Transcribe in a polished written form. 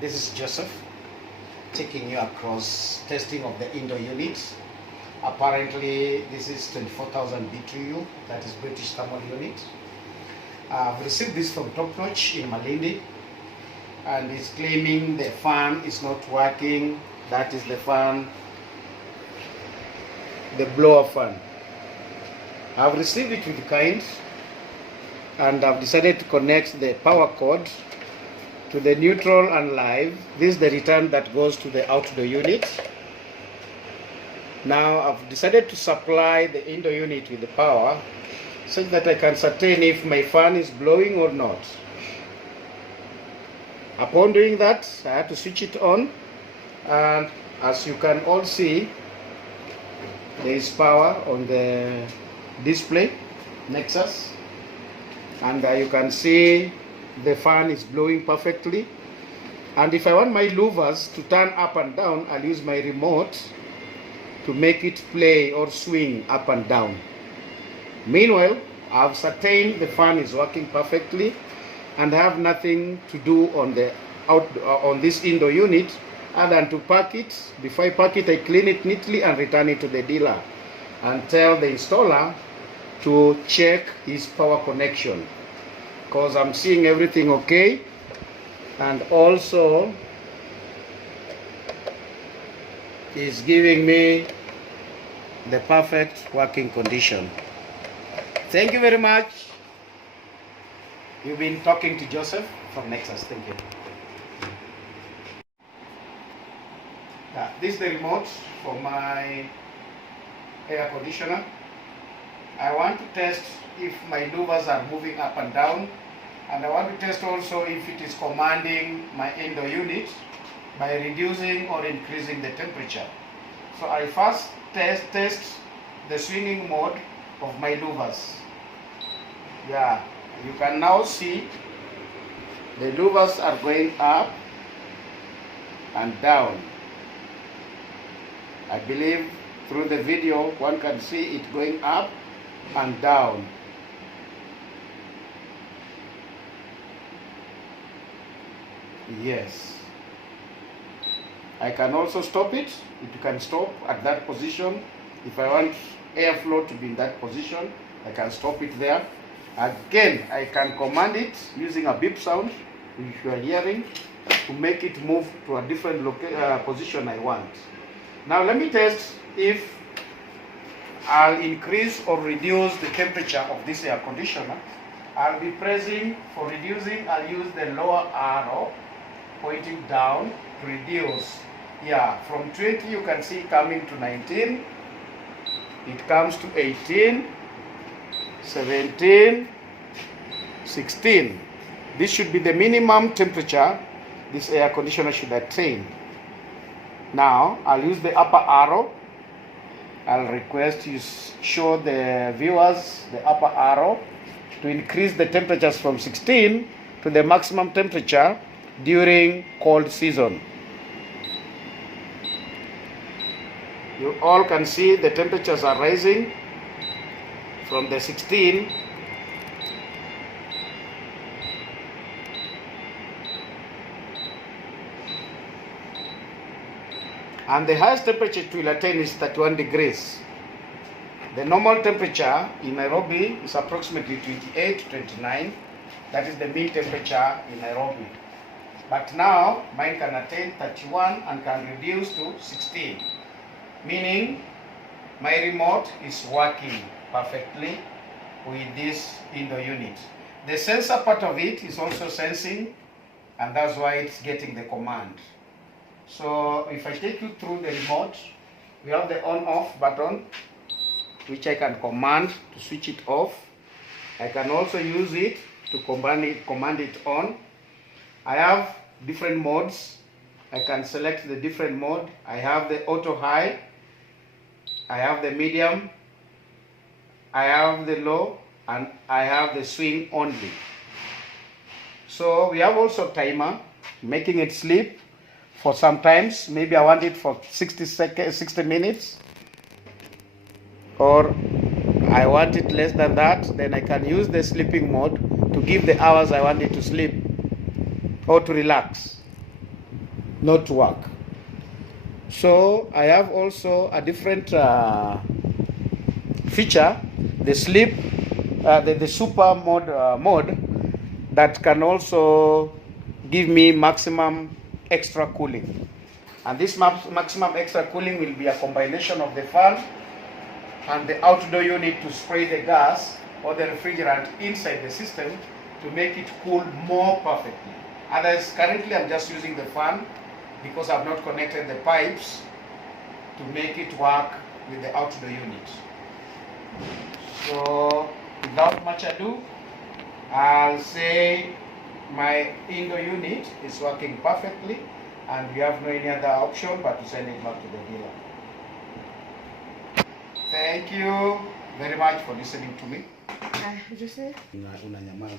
This is Joseph taking you across testing of the indoor unit. Apparently this is 24,000 BTU, that is British thermal unit. I've received this from Top Notch in Malindi, and it's claiming the fan is not working. That is the fan, the blower fan. I've received it with kind, and I've decided to connect the power cord to the neutral and live. This is the return that goes to the outdoor unit. Now I've decided to supply the indoor unit with the power so that I can ascertain if my fan is blowing or not. Upon doing that, I had to switch it on, and as you can all see, there is power on the display Nexus, and you can see the fan is blowing perfectly. And if I want my louvers to turn up and down, I'll use my remote to make it play or swing up and down. Meanwhile, I've ascertained the fan is working perfectly, and I have nothing to do on the on this indoor unit other than to pack it. Before I pack it, I clean it neatly and return it to the dealer and tell the installer to check his power connection, because I'm seeing everything okay, and also is giving me the perfect working condition. Thank you very much. You've been talking to Joseph from Nexus. Thank you. This is the remote for my air conditioner. I want to test if my louvers are moving up and down, and I want to test also if it is commanding my indoor unit by reducing or increasing the temperature. So I first test the swinging mode of my louvers. Yeah, you can now see the louvers are going up and down. I believe through the video one can see it going up and down. Yes. I can also stop it. It can stop at that position. If I want airflow to be in that position, I can stop it there. Again, I can command it using a beep sound, which you are hearing, to make it move to a different position I want. Now let me test if I'll increase or reduce the temperature of this air conditioner. I'll be pressing for reducing. I'll use the lower arrow pointing down to reduce. Yeah, from 20 you can see coming to 19. It comes to 18, 17, 16. This should be the minimum temperature this air conditioner should attain. Now I'll use the upper arrow. I'll request you show the viewers the upper arrow to increase the temperatures from 16 to the maximum temperature during cold season. You all can see the temperatures are rising from the 16 and the highest temperature it will attain is 31 degrees. The normal temperature in Nairobi is approximately 28 to 29. That is the mean temperature in Nairobi. But now mine can attain 31 and can reduce to 16, meaning my remote is working perfectly with this indoor unit. The sensor part of it is also sensing, and that's why it's getting the command. So if I take you through the remote, we have the on-off button, which I can command to switch it off. I can also use it to command it on. I have different modes. I can select the different mode. I have the auto high, I have the medium, I have the low, and I have the swing only. So we have also timer, making it sleep for some times. Maybe I want it for 60 minutes, or I want it less than that. Then I can use the sleeping mode to give the hours I want it to sleep or to relax. not to work. So I have also a different feature, the sleep, the super mode that can also give me maximum extra cooling. And this maximum extra cooling will be a combination of the fan and the outdoor unit to spray the gas or the refrigerant inside the system to make it cool more perfectly. Otherwise, currently I'm just using the fan because I've not connected the pipes to make it work with the outdoor unit. So without much ado, I'll say my indoor unit is working perfectly and we have no any other option but to send it back to the dealer. Thank you very much for listening to me. Jose? Unanyamaza.